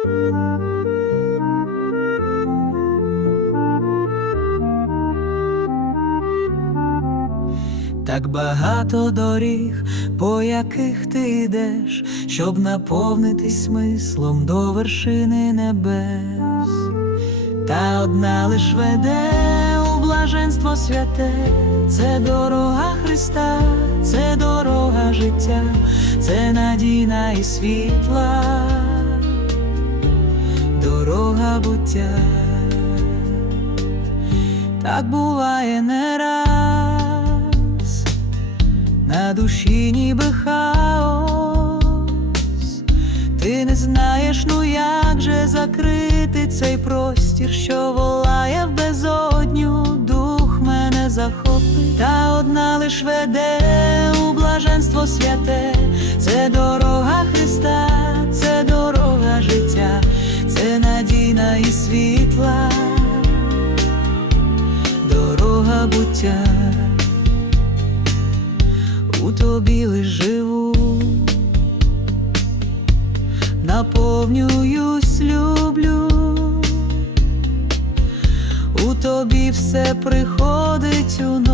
Так багато доріг, по яких ти йдеш, щоб наповнитись смислом до вершини небес, та одна лиш веде у блаженство святе, це дорога Христа, це дорога життя, це надійна і світла, дорога буття. Так буває не раз, на душі ніби хаос, ти не знаєш, ну як же закрити цей простір, що волає в безодню, дух мене захопить, та одна лиш веде у блаженство святе, буття, у тобі лиш живу, наповнююсь, люблю, у тобі все приходить у норму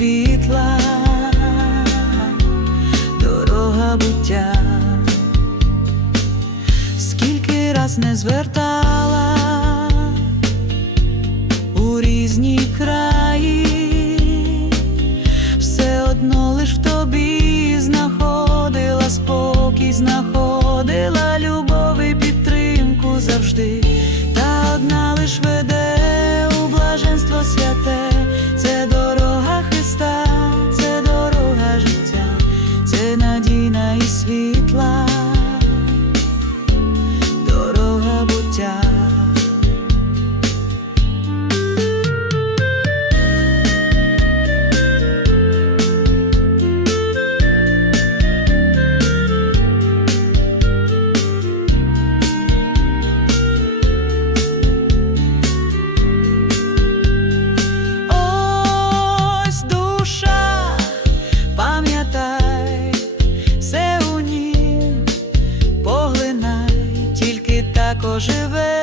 світла, дорога буття, скільки раз не звертала у різні краї, все одно лиш в тобі знаходила спокій, знаходила любов і підтримку завжди, та одна лиш так оживе